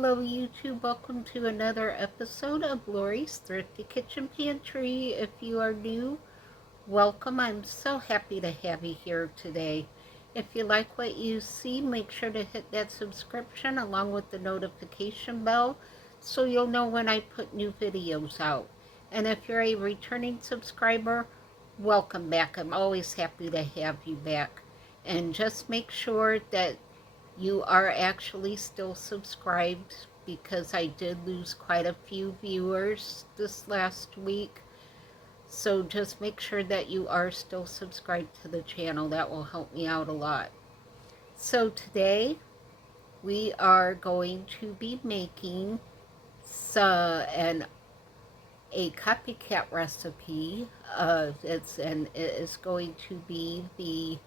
Hello YouTube, welcome to another episode of Lori's Thrifty Kitchen Pantry. If you are new, welcome. I'm so happy to have you here today. If you like what you see, make sure to hit that subscription along with the notification bell so you'll know when I put new videos out. And if you're a returning subscriber, welcome back. I'm always happy to have you back. And just make sure that you are actually still subscribed, because I did lose quite a few viewers this last week. So just make sure that you are still subscribed to the channel. That will help me out a lot. So today we are going to be making a copycat recipe. It is going to be the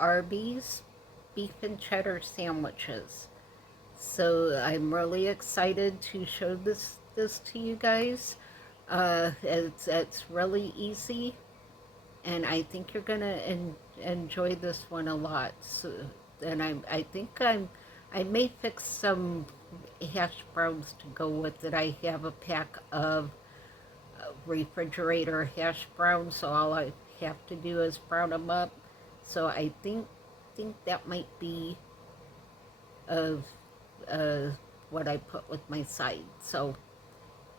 Arby's beef and cheddar sandwiches. So I'm really excited to show this to you guys. It's really easy, and I think you're gonna enjoy this one a lot. So, and I think I may fix some hash browns to go with it. I have a pack of refrigerator hash browns, so all I have to do is brown them up. So I think that might be of what I put with my side. So,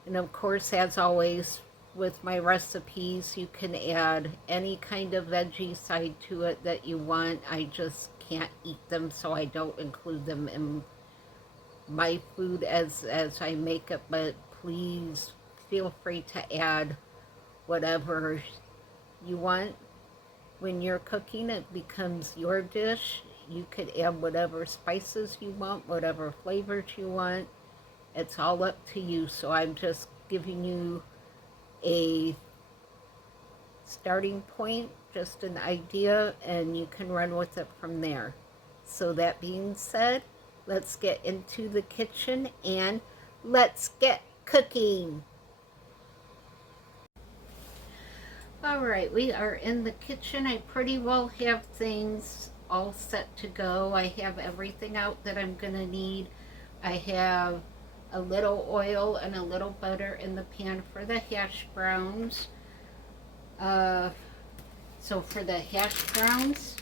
and of course, as always with my recipes, you can add any kind of veggie side to it that you want. I just can't eat them, so I don't include them in my food as I make it, but please feel free to add whatever you want. When you're cooking, it becomes your dish. You could add whatever spices you want, whatever flavors you want. It's all up to you. So I'm just giving you a starting point, just an idea, and you can run with it from there. So that being said, let's get into the kitchen and let's get cooking. Alright, we are in the kitchen. I pretty well have things all set to go. I have everything out that I'm going to need. I have a little oil and a little butter in the pan for the hash browns. So for the hash browns,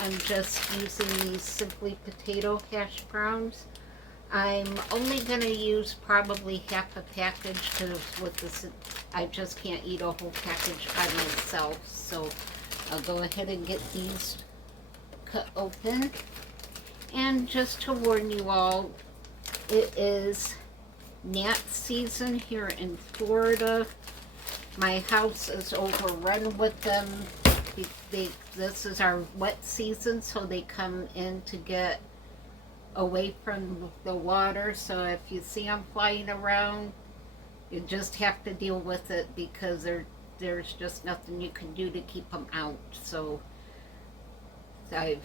I'm just using these Simply Potato hash browns. I'm only going to use probably half a package, because with this, I just can't eat a whole package by myself. So I'll go ahead and get these cut open. And just to warn you all, it is gnat season here in Florida. My house is overrun with them. This is our wet season, so they come in to get away from the water. So if you see them flying around, you just have to deal with it, because there's just nothing you can do to keep them out. So I've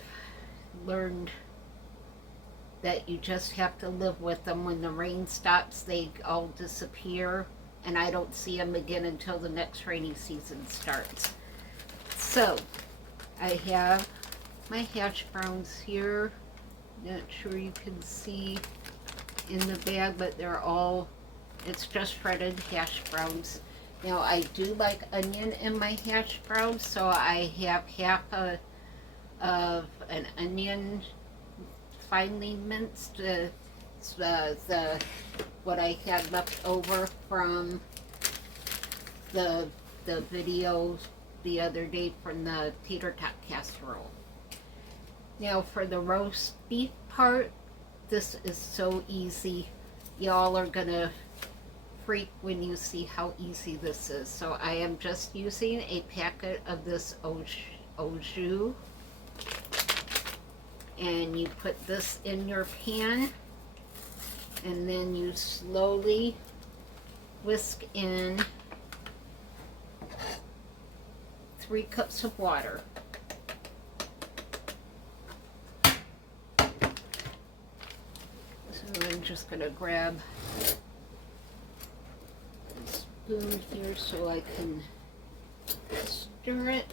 learned that you just have to live with them. When the rain stops, they all disappear, and I don't see them again until the next rainy season starts. So I have my hash browns here. Not sure you can see in the bag, but they're all, it's just shredded hash browns. Now I do like onion in my hash browns, so I have half of an onion finely minced. What I had left over from the video the other day from the tater tot casserole. Now for the roast beef part, this is so easy. Y'all are gonna freak when you see how easy this is. So I am just using a packet of this Au Jus, and you put this in your pan, and then you slowly whisk in 3 cups of water. So I'm just going to grab a spoon here so I can stir it.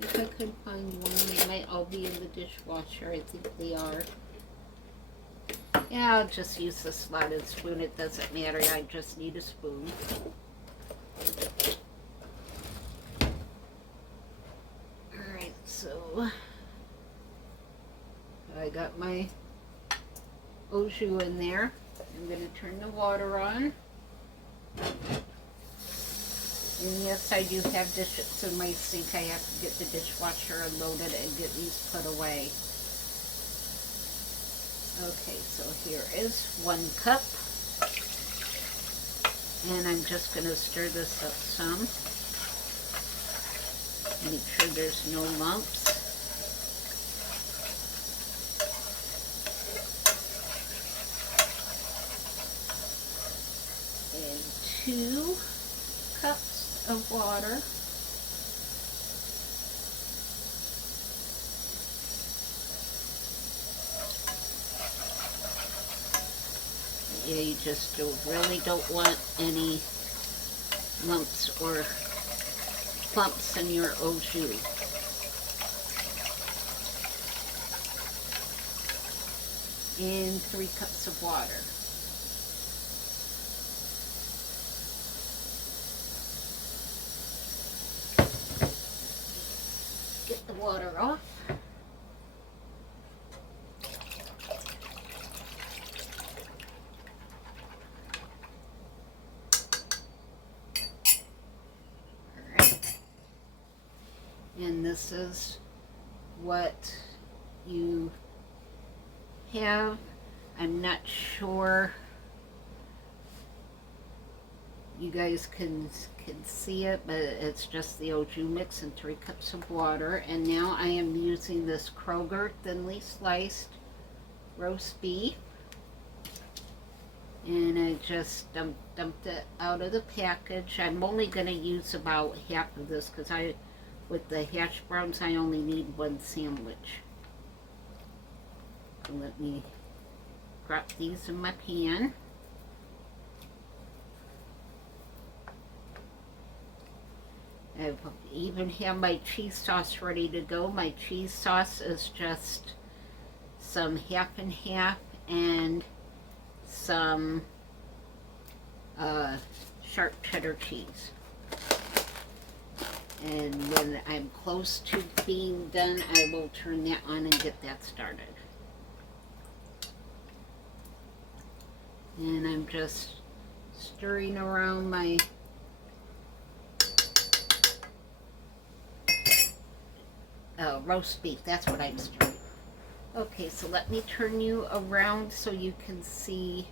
If I could find one, they might all be in the dishwasher. I think they are. Yeah, I'll just use the slotted spoon. It doesn't matter. I just need a spoon. Alright, so I got my Au Jus in there. I'm going to turn the water on. And yes, I do have dishes in my sink. I have to get the dishwasher unloaded and get these put away. Okay, so here is 1 cup. And I'm just going to stir this up some. Make sure there's no lumps. And 2 cups of water. Yeah, you just really don't want any lumps or clumps in your Au Jus. And 3 cups of water. Get the water off. And this is what you have. I'm not sure you guys can see it, but it's just the Au Jus mix and 3 cups of water. And now I am using this Kroger thinly sliced roast beef. And I just dumped it out of the package. I'm only going to use about half of this because with the hash browns, I only need 1 sandwich. So let me drop these in my pan. I even have my cheese sauce ready to go. My cheese sauce is just some half and half and some sharp cheddar cheese. And when I'm close to being done, I will turn that on and get that started. And I'm just stirring around my roast beef. That's what I'm stirring. Okay, so let me turn you around so you can see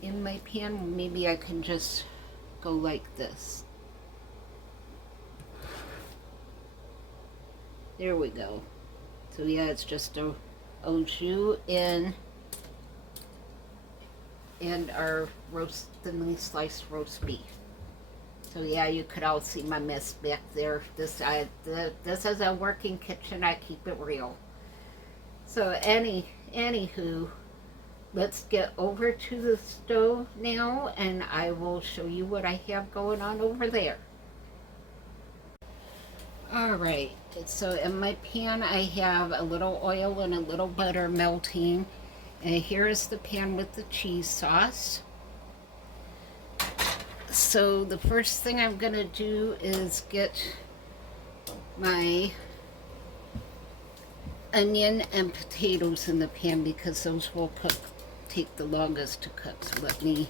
in my pan. Maybe I can just go like this. There we go. So yeah, it's just a Au Jus and our thinly sliced roast beef. So yeah, you could all see my mess back there. This is a working kitchen. I keep it real. So anywho, let's get over to the stove now, and I will show you what I have going on over there. Alright, so in my pan I have a little oil and a little butter melting. And here is the pan with the cheese sauce. So the first thing I'm going to do is get my onion and potatoes in the pan because those will take the longest to cook. So let me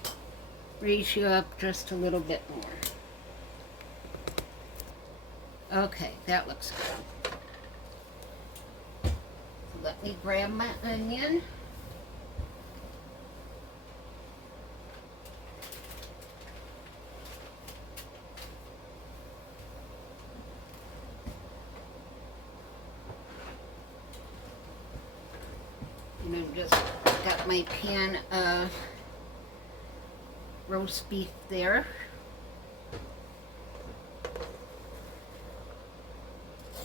raise you up just a little bit more. Okay, that looks good. So let me grab my onion. And I've just got my pan of roast beef there.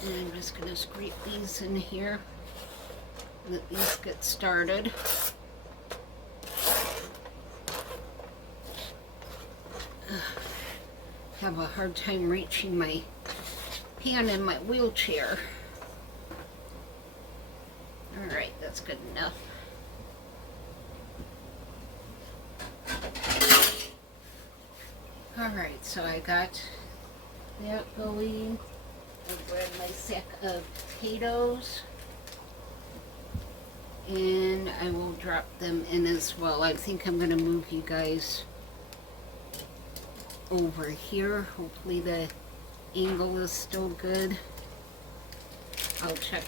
And I'm just going to scrape these in here. Let these get started. Have a hard time reaching my pan in my wheelchair. Alright, that's good enough. Alright, so I got that going. I'll grab my sack of potatoes. And I will drop them in as well. I think I'm going to move you guys over here. Hopefully the angle is still good. I'll check.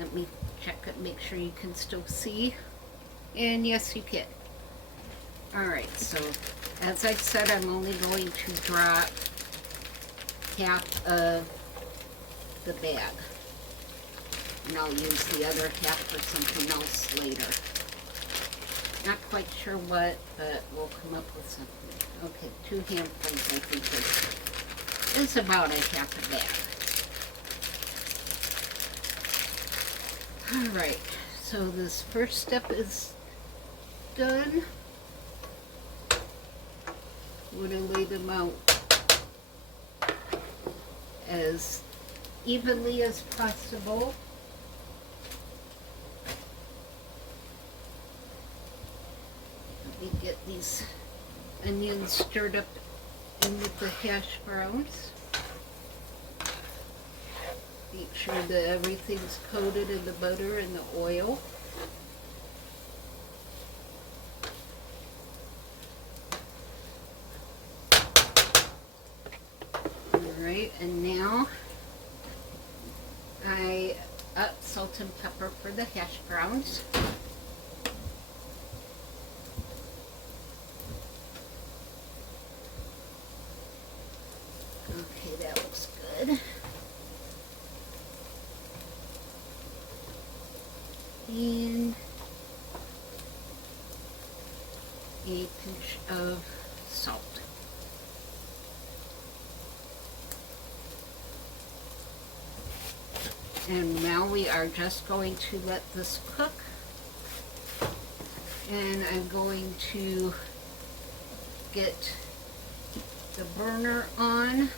Let me check it, make sure you can still see. And yes, you can. Alright, so as I said, I'm only going to drop half of the bag. And I'll use the other half for something else later. Not quite sure what, but we'll come up with something. Okay, 2 handfuls I think is about a half a bag. Alright, so this first step is done. I'm going to lay them out as evenly as possible. Let me get these onions stirred up in with the hash browns. Make sure that everything's coated in the butter and the oil. Alright, and now I up salt and pepper for the hash browns. Okay, that looks good. And a pinch of salt. And now we are just going to let this cook. And I'm going to get the burner on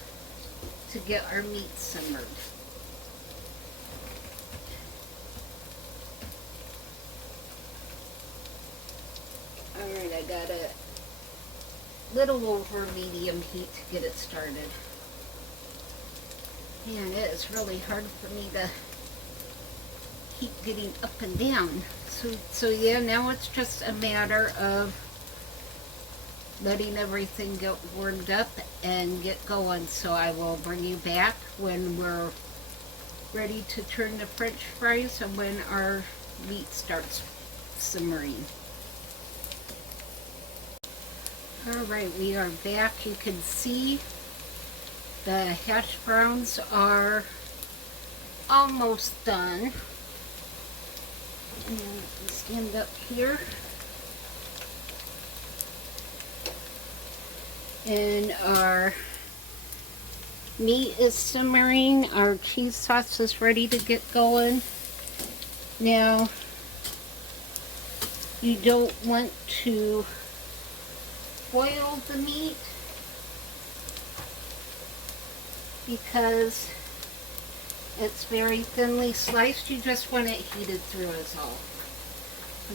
to get our meat simmered. Alright, I got a little over medium heat to get it started. Man, it is really hard for me to keep getting up and down. So yeah, now it's just a matter of letting everything get warmed up and get going. So I will bring you back when we're ready to turn the French fries and when our meat starts simmering. Alright, we are back. You can see the hash browns are almost done. And stand up here. And our meat is simmering. Our cheese sauce is ready to get going. Now, you don't want to boil the meat because it's very thinly sliced. You just want it heated through is all.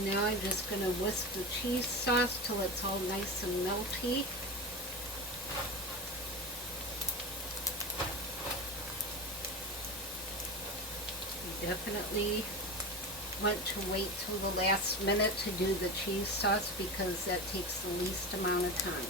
Now I'm just going to whisk the cheese sauce till it's all nice and melty. You definitely want to wait till the last minute to do the cheese sauce because that takes the least amount of time.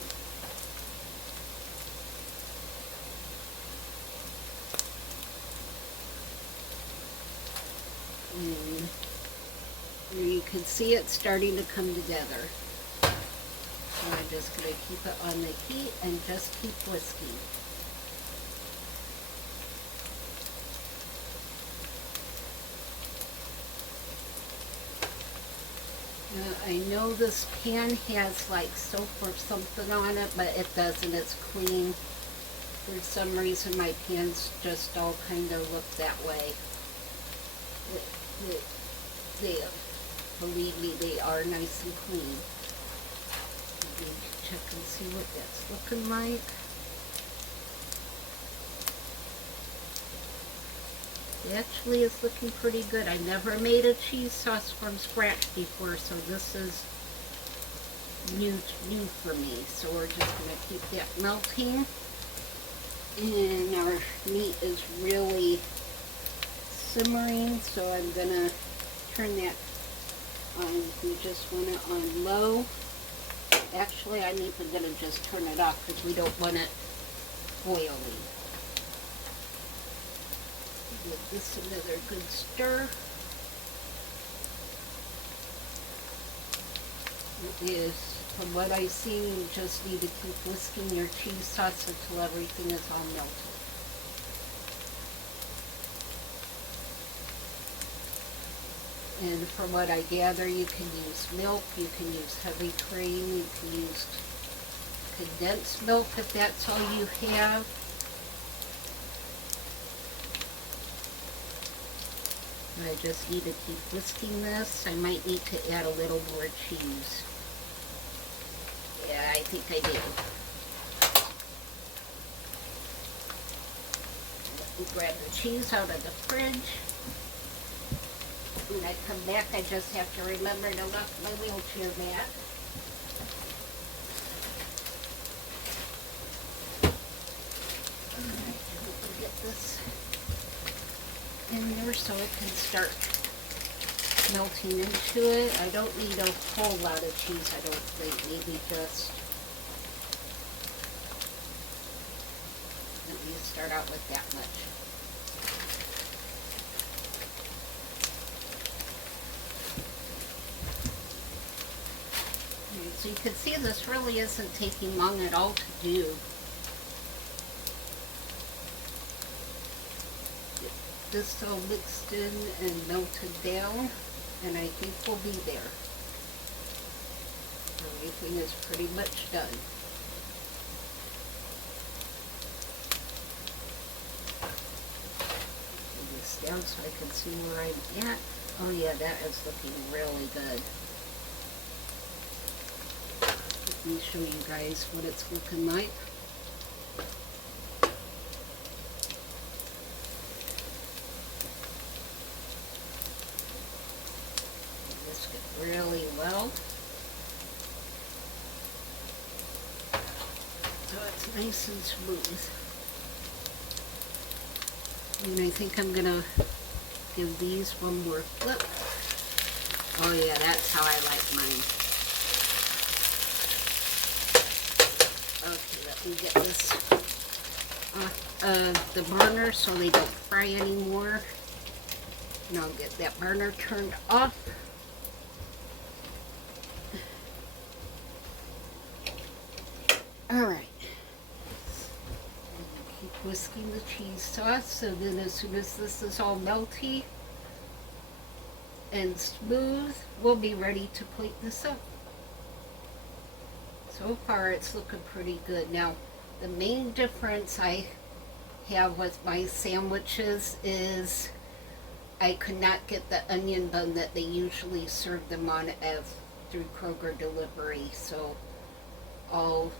And you can see it starting to come together. So I'm just going to keep it on the heat and just keep whisking. I know this pan has like soap or something on it, but it doesn't. It's clean. For some reason my pans just all kind of look that way. Believe me, they are nice and clean. Let me check and see what that's looking like. It actually is looking pretty good. I never made a cheese sauce from scratch before, so this is new for me. So we're just going to keep that melting. And our meat is really simmering, so I'm going to turn that on. We just want it on low. Actually, I'm even going to just turn it off because we don't want it boiling. Give this another good stir. It is, from what I've seen, you just need to keep whisking your cheese sauce until everything is all melted. And from what I gather, you can use milk, you can use heavy cream, you can use condensed milk if that's all you have. I just need to keep whisking this. I might need to add a little more cheese. Yeah, I think I do. Let me grab the cheese out of the fridge. When I come back, I just have to remember to lock my wheelchair back. Alright, we'll get this in there so it can start melting into it. I don't need a whole lot of cheese, I don't think. Maybe just, let me start out with that much. So you can see this really isn't taking long at all to do. Get this all mixed in and melted down, and I think we'll be there. Everything is pretty much done. Put this down so I can see where I'm at. Oh yeah, that is looking really good. Let me show you guys what it's looking like. Whisk it really well. So it's nice and smooth. And I think I'm gonna give these one more flip. Oh yeah, that's how I like mine. Okay, let me get this off the burner so they don't fry anymore. And I'll get that burner turned off. Alright. Keep whisking the cheese sauce, so then as soon as this is all melty and smooth, we'll be ready to plate this up. So far it's looking pretty good. Now the main difference I have with my sandwiches is I could not get the onion bun that they usually serve them on through Kroger delivery, so all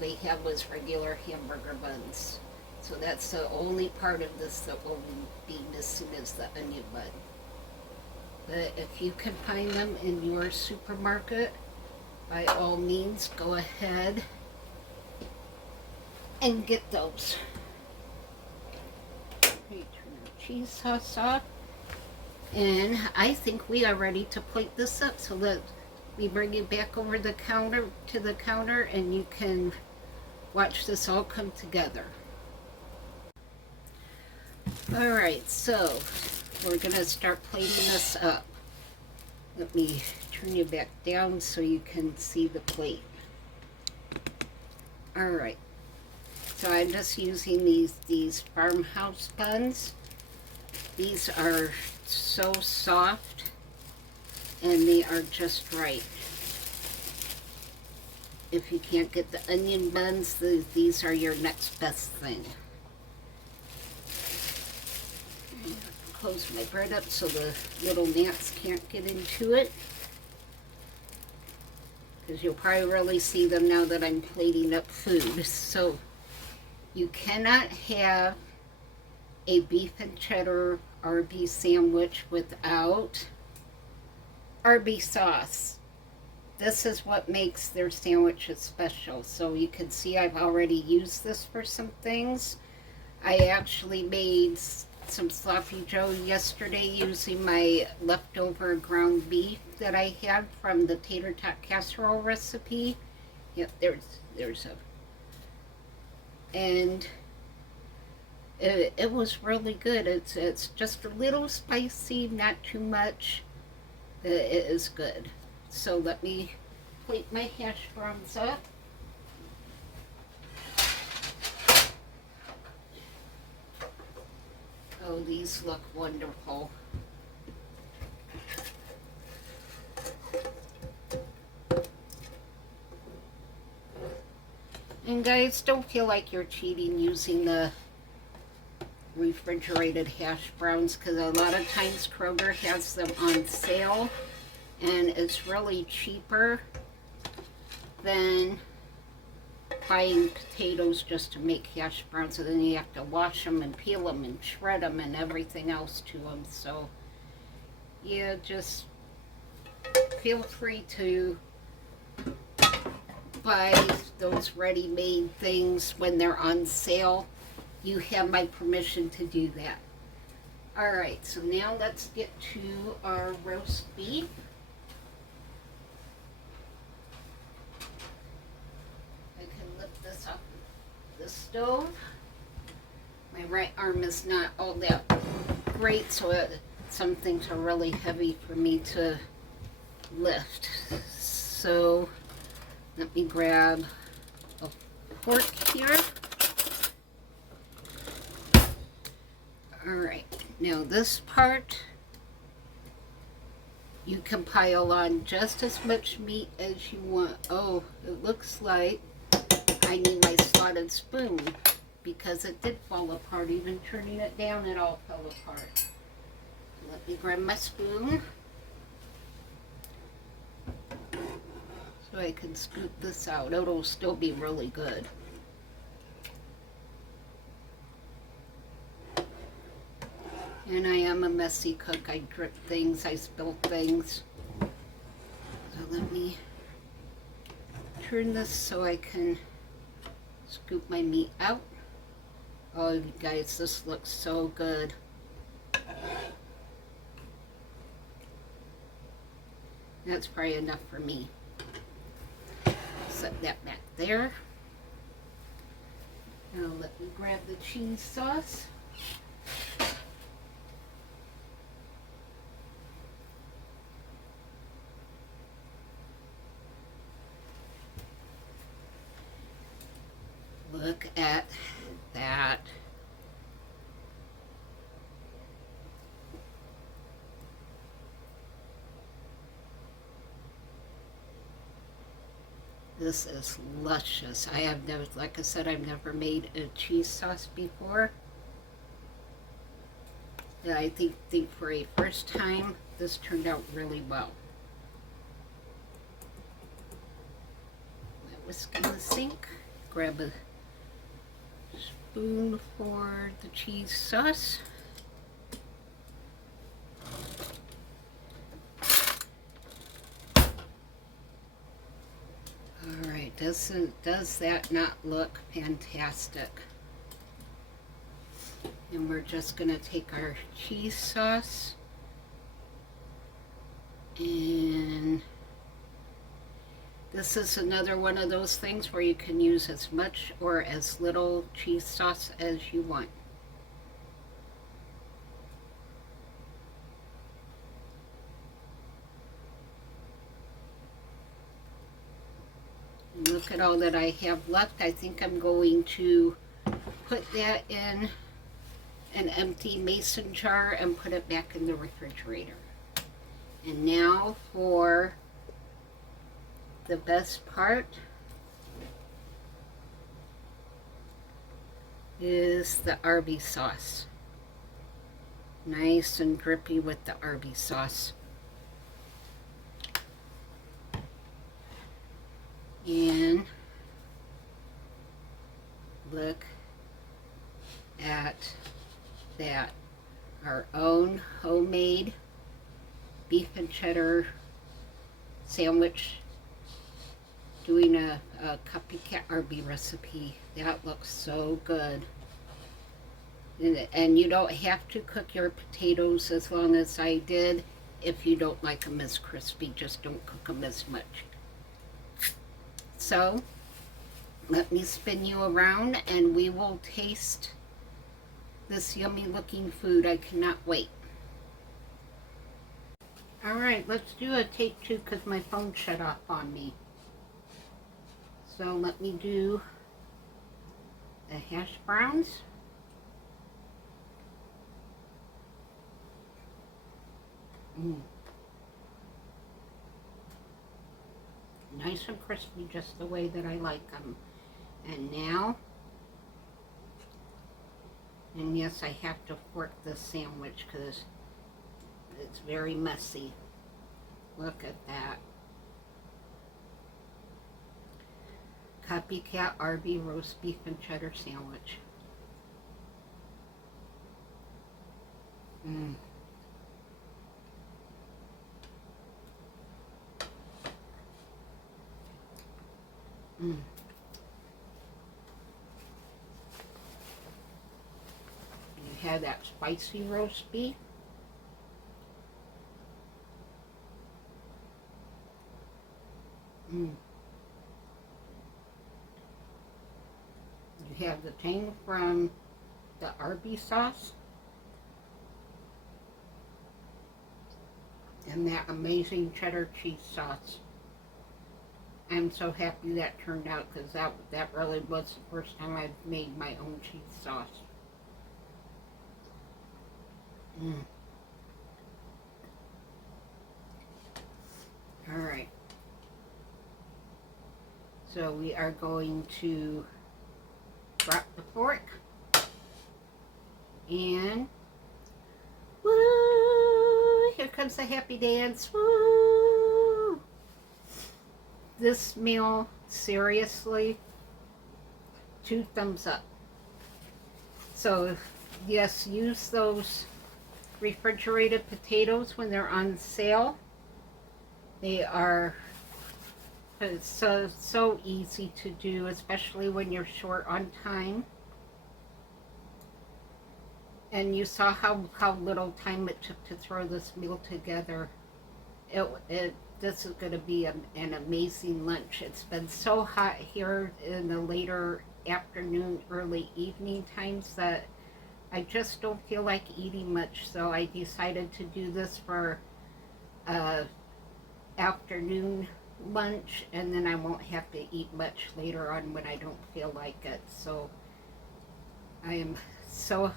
they had was regular hamburger buns. So that's the only part of this that will be missing is the onion bun. But if you can find them in your supermarket, by all means, go ahead and get those. Okay, turn our cheese sauce off. And I think we are ready to plate this up. So let me bring it back over the counter to the counter and you can watch this all come together. Alright, so we're going to start plating this up. Let me turn you back down so you can see the plate. Alright, so I'm just using these farmhouse buns. These are so soft and they are just right. If you can't get the onion buns, these are your next best thing. Close my bread up so the little gnats can't get into it. Because you'll probably really see them now that I'm plating up food. So you cannot have a beef and cheddar Arby sandwich without Arby sauce. this is what makes their sandwiches special. So you can see I've already used this for some things. I actually made some sloppy joe yesterday using my leftover ground beef that I had from the tater tot casserole recipe. Yep, there's a, and it was really good. It's just a little spicy, not too much. It is good. So let me plate my hash browns up. Oh, these look wonderful. And guys, don't feel like you're cheating using the refrigerated hash browns, because a lot of times Kroger has them on sale and it's really cheaper than buying potatoes just to make hash browns, and then you have to wash them and peel them and shred them and everything else to them. So yeah, just feel free to buy those ready-made things when they're on sale. You have my permission to do that. Alright, so now let's get to our roast beef. I can lift this off the stove. My right arm is not all that great, so some things are really heavy for me to lift. So let me grab a fork here. Alright, now this part, you can pile on just as much meat as you want. Oh, it looks like I need my slotted spoon, because it did fall apart. Even turning it down, it all fell apart. Let me grab my spoon so I can scoop this out. It'll still be really good. And I am a messy cook. I drip things, I spill things. So let me turn this so I can scoop my meat out. Oh, you guys, this looks so good. That's probably enough for me. Set that back there. Now let me grab the cheese sauce. Look at that. This is luscious. I have never, like I said, I've never made a cheese sauce before. And I think for a first time, this turned out really well. My whisk in the sink. Grab a spoon for the cheese sauce. Alright, does that not look fantastic? And we're just going to take our cheese sauce and this is another one of those things where you can use as much or as little cheese sauce as you want. Look at all that I have left. I think I'm going to put that in an empty mason jar and put it back in the refrigerator. And now for the best part is the Arby sauce. Nice and drippy with the Arby sauce. And look at that. Our own homemade beef and cheddar sandwich doing a Copycat Arby recipe. That looks so good. And you don't have to cook your potatoes as long as I did. If you don't like them as crispy, just don't cook them as much. So, let me spin you around and we will taste this yummy looking food. I cannot wait. Alright, let's do a take two because my phone shut off on me. So let me do the hash browns. Nice and crispy, just the way that I like them. And now, and yes, I have to fork this sandwich because it's very messy. Look at that. Copycat Arby roast beef and cheddar sandwich. You have that spicy roast beef. You have the tang from the Arby sauce. And that amazing cheddar cheese sauce. I'm so happy that turned out because that really was the first time I've made my own cheese sauce. Alright. So we are going to drop the fork. And woo! Here comes the happy dance. Woo! This meal, seriously, 2 thumbs up. So, yes, use those refrigerated potatoes when they're on sale. They are so easy to do, especially when you're short on time. And you saw how little time it took to throw this meal together. This is going to be an amazing lunch. It's been so hot here in the later afternoon, early evening times that I just don't feel like eating much. So I decided to do this for afternoon lunch, and then I won't have to eat much later on when I don't feel like it. So I am so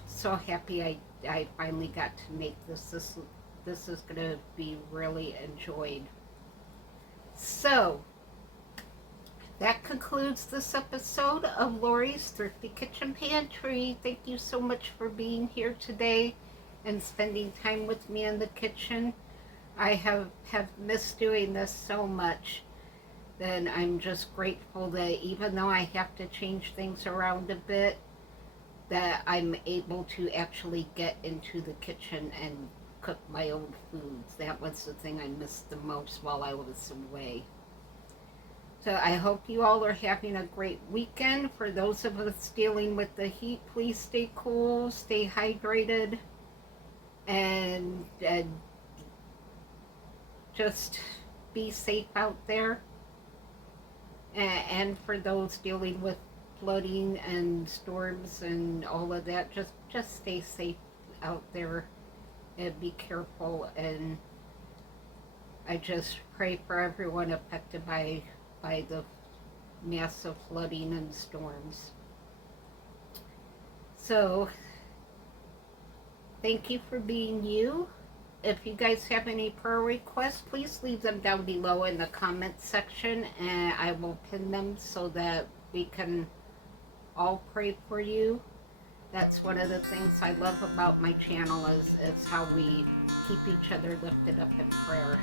happy I finally got to make this. This is going to be really enjoyed. So, that concludes this episode of Lori's Thrifty Kitchen Pantry. Thank you so much for being here today and spending time with me in the kitchen. I have missed doing this so much. Then I'm just grateful that even though I have to change things around a bit, that I'm able to actually get into the kitchen and cook my own foods. That was the thing I missed the most while I was away. So I hope you all are having a great weekend. For those of us dealing with the heat, please stay cool, stay hydrated, and just be safe out there. And for those dealing with flooding and storms and all of that, just stay safe out there and be careful. And I just pray for everyone affected by the massive flooding and storms. So thank you for being you. If you guys have any prayer requests, please leave them down below in the comment section, and I will pin them so that we can all pray for you. That's one of the things I love about my channel is how we keep each other lifted up in prayer.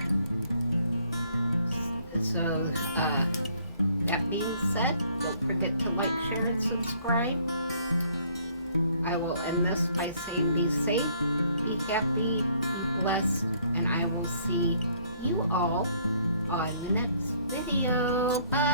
So, that being said, don't forget to like, share, and subscribe. I will end this by saying be safe, be happy, be blessed, and I will see you all on the next video. Bye!